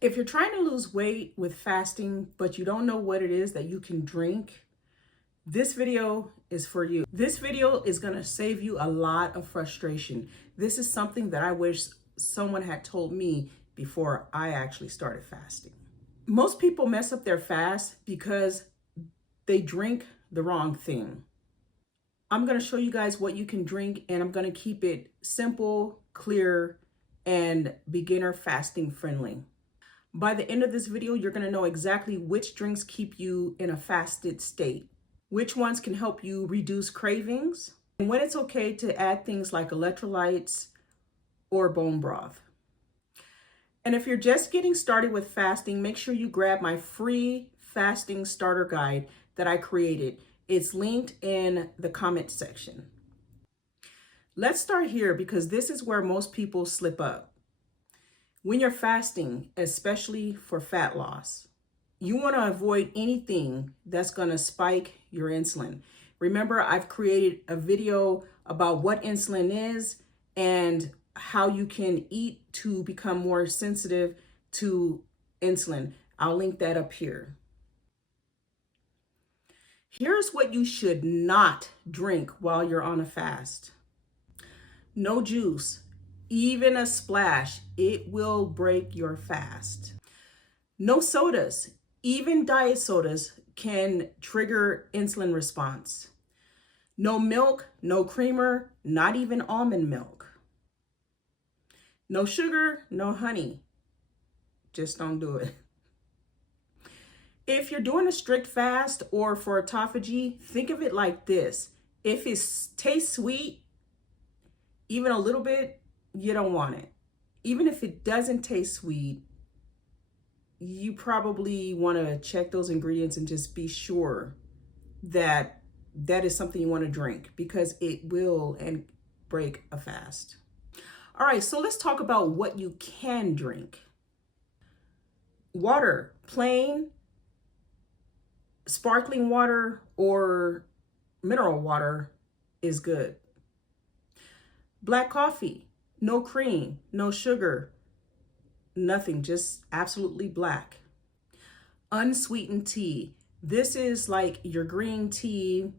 If you're trying to lose weight with fasting, but you don't know what it is that you can drink, this video is for you. This video is gonna save you a lot of frustration. This is something that I wish someone had told me before I actually started fasting. Most people mess up their fast because they drink the wrong thing. I'm gonna show you guys what you can drink, and I'm gonna keep it simple, clear, and beginner fasting friendly. By the end of this video, you're gonna know exactly which drinks keep you in a fasted state, which ones can help you reduce cravings, and when it's okay to add things like electrolytes or bone broth. And if you're just getting started with fasting, make sure you grab my free fasting starter guide that I created. It's linked in the comment section. Let's start here because this is where most people slip up. When you're fasting, especially for fat loss, you want to avoid anything that's going to spike your insulin. Remember, I've created a video about what insulin is and how you can eat to become more sensitive to insulin. I'll link that up here. Here's what you should not drink while you're on a fast. No juice, even a splash, it will break your fast. No sodas, even diet sodas can trigger insulin response. No milk, no creamer, not even almond milk. No sugar, no honey. Just don't do it. If you're doing a strict fast or for autophagy, think of it like this. If it tastes sweet, even a little bit, you don't want it. Even if it doesn't taste sweet, you probably want to check those ingredients and just be sure that that is something you want to drink, because it will break a fast. All right, so let's talk about what you can drink. Water, plain, sparkling water, or mineral water is good. Black coffee, no cream, no sugar, nothing, just absolutely black. Unsweetened tea. This is like your green tea,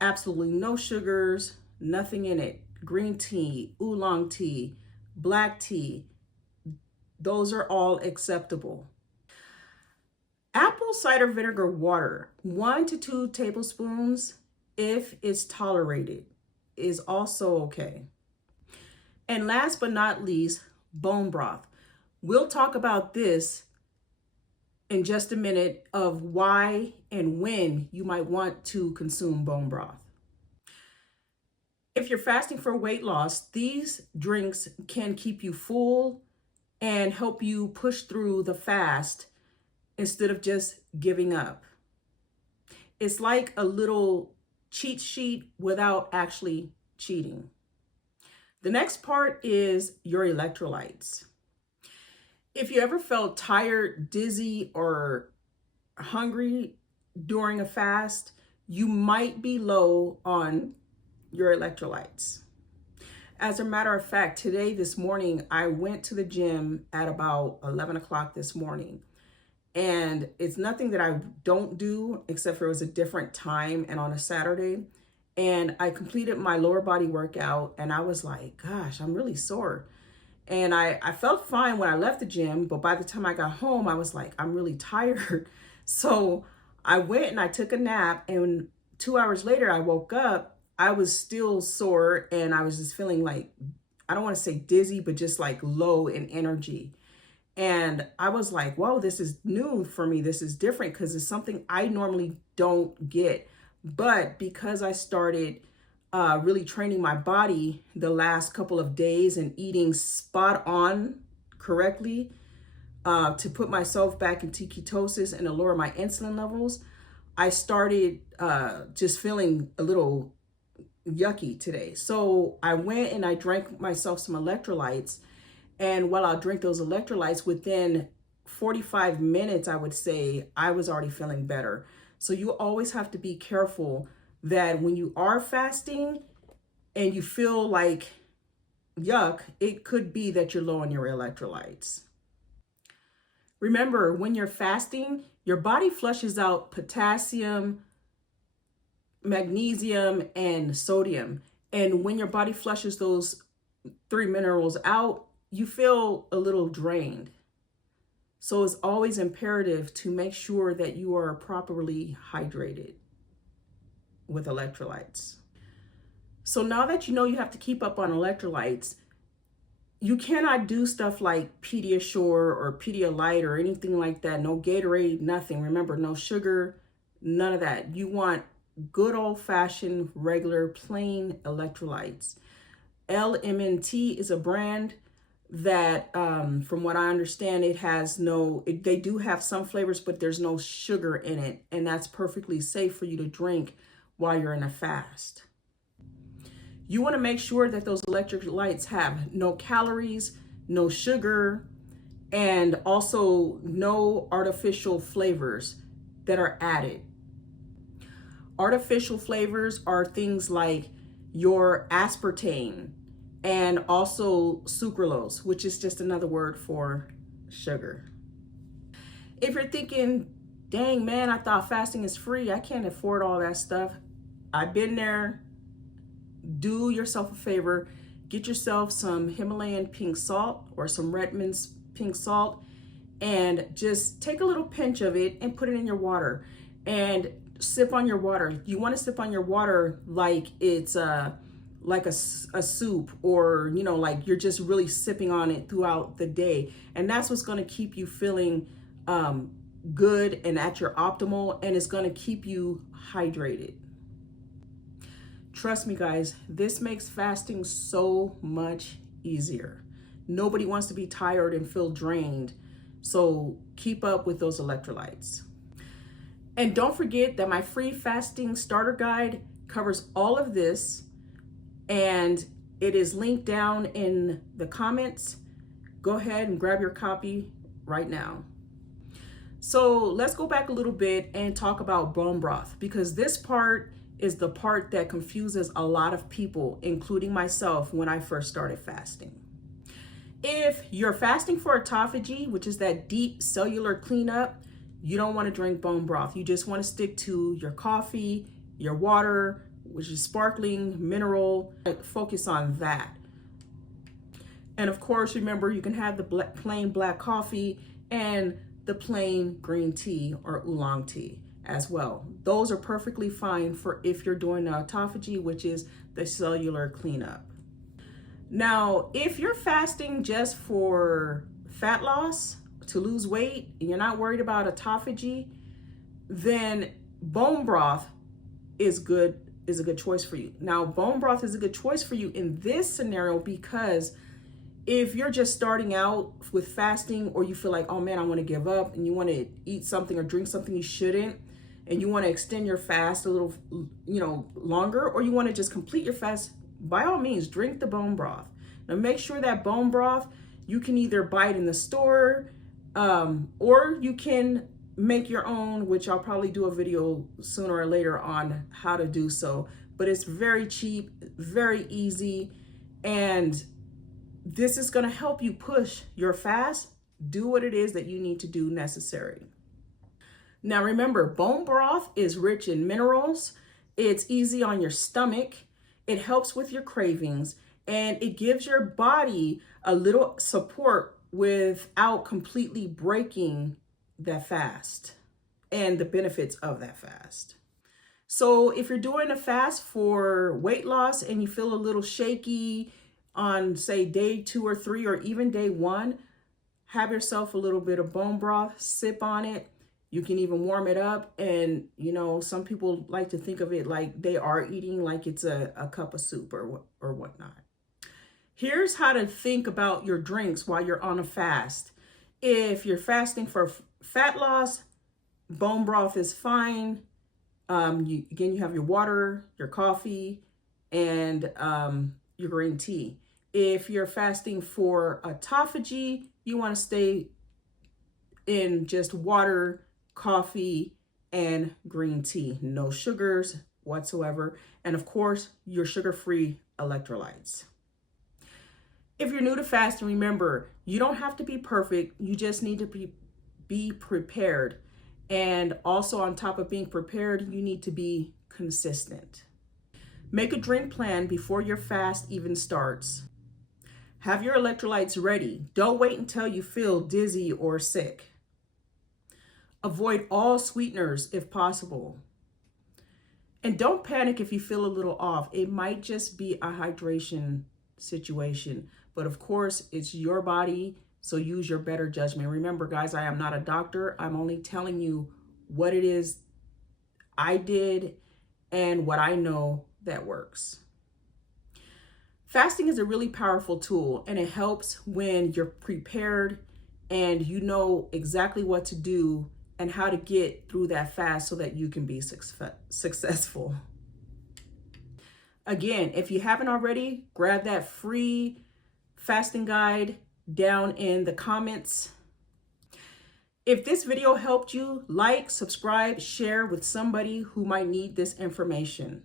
absolutely no sugars, nothing in it. Green tea, oolong tea, black tea, those are all acceptable. Apple cider vinegar water, 1 to 2 tablespoons, if it's tolerated, is also okay. And last but not least, bone broth. We'll talk about this in just a minute of why and when you might want to consume bone broth. If you're fasting for weight loss, these drinks can keep you full and help you push through the fast instead of just giving up. It's like a little cheat sheet without actually cheating. The next part is your electrolytes. If you ever felt tired, dizzy, or hungry during a fast, you might be low on your electrolytes. As a matter of fact, this morning, I went to the gym at about 11 o'clock this morning. And it's nothing that I don't do, except for it was a different time and on a Saturday. And I completed my lower body workout and I was like, gosh, I'm really sore. And I felt fine when I left the gym, but by the time I got home, I was like, I'm really tired. So I went and I took a nap, and 2 hours later, I woke up. I was still sore and I was just feeling like, I don't want to say dizzy, but just like low in energy. And I was like, whoa, this is new for me. This is different because it's something I normally don't get. But because I started really training my body the last couple of days and eating spot on correctly to put myself back into ketosis and to lower my insulin levels, I started just feeling a little yucky today. So I went and I drank myself some electrolytes. And while I drink those electrolytes, within 45 minutes, I would say, I was already feeling better. So you always have to be careful that when you are fasting and you feel like yuck, it could be that you're low on your electrolytes. Remember, when you're fasting, your body flushes out potassium, magnesium, and sodium. And when your body flushes those three minerals out, you feel a little drained. So it's always imperative to make sure that you are properly hydrated with electrolytes. So now that you know you have to keep up on electrolytes, you cannot do stuff like Pediasure or Pedialyte or anything like that. No Gatorade, nothing. Remember, no sugar, none of that. You want good old-fashioned, regular, plain electrolytes. LMNT is a brand that, from what I understand, it has they do have some flavors, but there's no sugar in it. And that's perfectly safe for you to drink while you're in a fast. You want to make sure that those electrolytes have no calories, no sugar, and also no artificial flavors that are added. Artificial flavors are things like your aspartame and also sucralose, which is just another word for sugar. If you're thinking, dang man, I thought fasting is free, I can't afford all that stuff. I've been there. Do yourself a favor, get yourself some Himalayan pink salt or some Redmond's pink salt, and just take a little pinch of it and put it in your water and sip on your water. You want to sip on your water like it's like a soup, or like you're just really sipping on it throughout the day. And that's what's going to keep you feeling good and at your optimal, and it's going to keep you hydrated. Trust me, guys, this makes fasting so much easier. Nobody wants to be tired and feel drained. So keep up with those electrolytes. And don't forget that my free fasting starter guide covers all of this, and it is linked down in the comments. Go ahead and grab your copy right now. So let's go back a little bit and talk about bone broth, because this part is the part that confuses a lot of people, including myself, when I first started fasting. If you're fasting for autophagy, which is that deep cellular cleanup, you don't want to drink bone broth. You just want to stick to your coffee, your water, which is sparkling, mineral. Focus on that. And of course, remember, you can have the plain black coffee and the plain green tea or oolong tea as well. Those are perfectly fine for if you're doing autophagy, which is the cellular cleanup. Now, if you're fasting just for fat loss, to lose weight, and you're not worried about autophagy, then bone broth is a good choice for you. Now, bone broth is a good choice for you in this scenario because if you're just starting out with fasting, or you feel like, oh man, I want to give up, and you want to eat something or drink something you shouldn't, and you want to extend your fast a little, longer, or you want to just complete your fast, by all means, drink the bone broth. Now, make sure that bone broth, you can either buy it in the store, or you can make your own, which I'll probably do a video sooner or later on how to do so. But it's very cheap, very easy, and this is going to help you push your fast, do what it is that you need to do necessary. Now remember, bone broth is rich in minerals, it's easy on your stomach, it helps with your cravings, and it gives your body a little support without completely breaking that fast and the benefits of that fast. So if you're doing a fast for weight loss and you feel a little shaky on, say, day 2 or 3, or even day 1, have yourself a little bit of bone broth, sip on it. You can even warm it up. And, some people like to think of it like they are eating like it's a cup of soup or whatnot. Here's how to think about your drinks while you're on a fast. If you're fasting for fat loss, bone broth is fine. You have your water, your coffee, and your green tea. If you're fasting for autophagy, you want to stay in just water, coffee, and green tea. No sugars whatsoever. And of course, your sugar-free electrolytes. If you're new to fasting, remember, you don't have to be perfect. You just need to be prepared. And also on top of being prepared, you need to be consistent. Make a drink plan before your fast even starts. Have your electrolytes ready. Don't wait until you feel dizzy or sick. Avoid all sweeteners if possible. And don't panic if you feel a little off. It might just be a hydration situation. But of course, it's your body, so use your better judgment. Remember, guys, I am not a doctor. I'm only telling you what it is I did and what I know that works. Fasting is a really powerful tool, and it helps when you're prepared and you know exactly what to do and how to get through that fast so that you can be successful. Again, if you haven't already, grab that free fasting guide down in the comments. If this video helped you, like, subscribe, share with somebody who might need this information.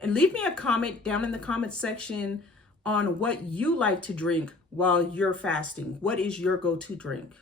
And leave me a comment down in the comment section on what you like to drink while you're fasting. What is your go-to drink?